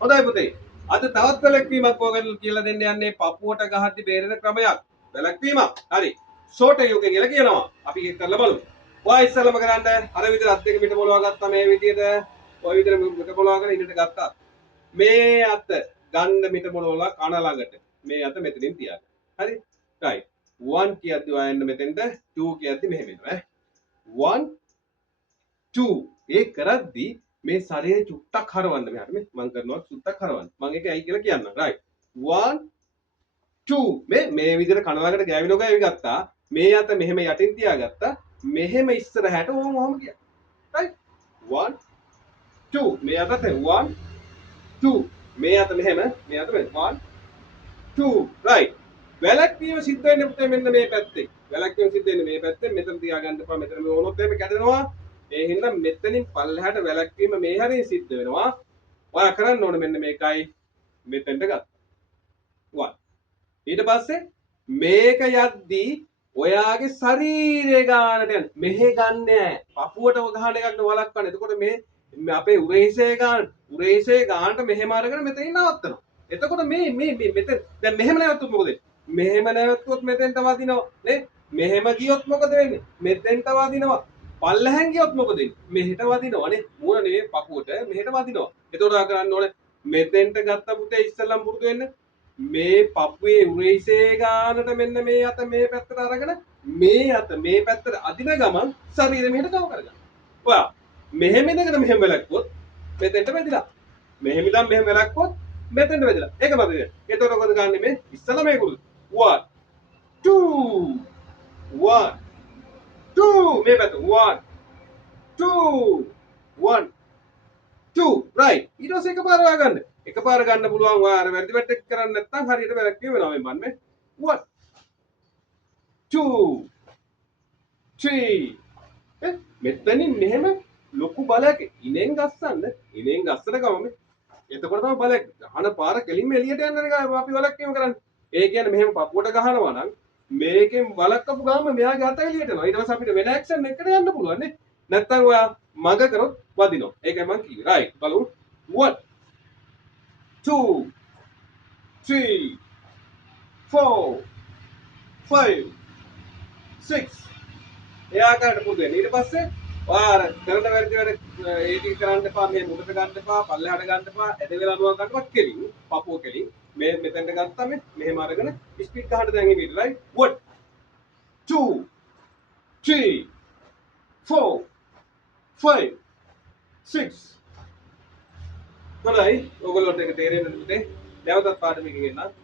හොඳයි පුතේ. අද තවත් වැලැක්වීමක් ඔයගොල්ලෝ කියලා දෙන්න යන්නේ පපුවට ගහද්දි බේරෙන ක්‍රමයක්. වැලැක්වීමක්. හරි. ෂෝට් යුගය කියලා කියනවා. අපි ඒක කරලා බලමු. ඔයා ඉස්සෙල්ලාම කරන්න අර විදිහට අත් දෙක පිට පොළවා ගත්තා මේ විදිහට. ඔය විදිහට පිට පොළවාගෙන ඉන්නට ගත්තා. මේ අත ගන්න මිට පොළවලා කන ළඟට. මේ අත මෙතනින් තියාගන්න. හරි? right. 1 කියද්දි ඔයා එන්න මෙතෙන්ට 2 කියද්දි මෙහෙම එනවා. 1 2 ඒ කරද්දි මේ ශරීරය චුට්ටක් හරවන්න මෙහාට මේ මම කරනවා චුට්ටක් හරවන්න මම ඒක ඇයි කියලා කියන්නම් right 1 2 මේ විදිහට කන ළඟට ගෑවිලෝ ගෑවි ගත්තා මේ අත මෙහෙම යටින් තියාගත්තා මෙහෙම ඉස්සරහට ඔහොම කියන්න right 1 2 මේ අතට 1 2 මේ අත මෙහෙම මේ අත මෙහෙම 1 2 right වැලැක්වීම සිද්ධ වෙන්නේ පුතේ මෙන්න මේ පැත්තේ වැලැක්වීම සිද්ධ වෙන්නේ මේ පැත්තෙන් මෙතන තියාගන්න එපා මෙතන මේ වුණොත් එහෙම කැඩෙනවා ඒ හින්දා මෙතනින් පල්ලෙහාට වැලැක්වීම මේ හැරේ සිද්ධ වෙනවා. ඔයා කරන්න ඕනේ මෙන්න මේකයි මෙතෙන්ට ගත්තා. 1. ඊට පස්සේ මේක යද්දී ඔයාගේ ශරීරය ගානට යන්න. මෙහෙ ගන්නෑ. පපුවට ගහන එකක් වලක්වන්න. එතකොට මේ අපේ උරහිසේ ගානට මෙහෙම අරගෙන මෙතනින් නවත්තනවා. එතකොට මේ මෙතන දැන් මෙහෙම නැවතුත් මොකද වෙන්නේ? මෙහෙම නැවතුත් මෙතෙන්ට වදිනවා. නේ? මෙහෙම ගියොත් මොකද වෙන්නේ? මෙතෙන්ට වදිනවා. පල්ලෙහෙන් ගියොත් මොකද වෙන්නේ? මෙහෙට වදිනවනේ. මූණ නෙවෙයි පපුවට මෙහෙට වදිනවා. එතකොට ආ කරන්න ඕනේ මෙතෙන්ට ගත්ත පුතේ ඉස්සෙල්ලම පුරුදු වෙන්න. මේ පපුවේ උරහිසේ ගානට මෙන්න මේ අත මේ පැත්තට අරගෙන මේ අත මේ පැත්තට අදින ගමන් ශරීරය මෙහෙට ගම කරගන්න. ඔයා මෙහෙම ඉඳගෙන මෙහෙම වැලක්කොත් මෙතෙන්ට වැදිලා. මෙහෙම ඉඳන් මෙහෙම වැලක්කොත් මෙතෙන්ට වැදිලා. ඒක මතකද? එතකොට මොකද ගන්නෙ මේ ඉස්සෙල්ලා මේක උරුදු. 1 2 1 2 මේ පැත්ත 1 2 1 2 right ඊට පස්සේ එකපාර ඔයා ගන්න. එකපාර ගන්න පුළුවන් ඔයා අර වැඩි වැට් එක කරන්නේ නැත්නම් හරියට වැලක්විය වෙනවා මේ මන්නේ 1 2 3 මෙතනින් මෙහෙම ලොකු බලයක් ඉනෙන් ගස්සන්න ඉනෙන් ගස්සන ගමම එතකොට තමයි බලයක් ගහන පාර කෙලින්ම එළියට යන එක අපි වලක්වීම කරන්නේ. ඒ කියන්නේ මෙහෙම පපුවට ගහනවා නම් මේකෙන් වලක්කපු ගාම මෙයාගේ අත එළියට යනවා. ඊට පස්සේ අපිට වෙන ඇක්ෂන් එකකට යන්න පුළුවන් නේ. නැත්තම් ඔයා මග කරොත් වදිනවා. ඒකයි මම කිව්වේ. right බලමු. 1 2 3 4 5 6 එයා කරට පුදු වෙන. ඊට පස්සේ ඔයා කරන වැඩි වැඩ ඒ ටික කරන්න එපා. මේ මුලට ගන්න එපා. පල්ලෙහාට ගන්න එපා. ඇද වෙලා අනුව ගන්නවත් කෙලින්. පපුව කෙලින්. මේ මෙතෙන්ට ගත්තා මේ මෙහෙම අරගෙන ස්පීඩ් ගහන්න දැන් ඉවි right 1 2 3 4 5 6 හොඳයි ඔයගොල්ලෝට ඒක තේරෙන්නද පුතේ? නැවතත් පාඩමකින් එන්න.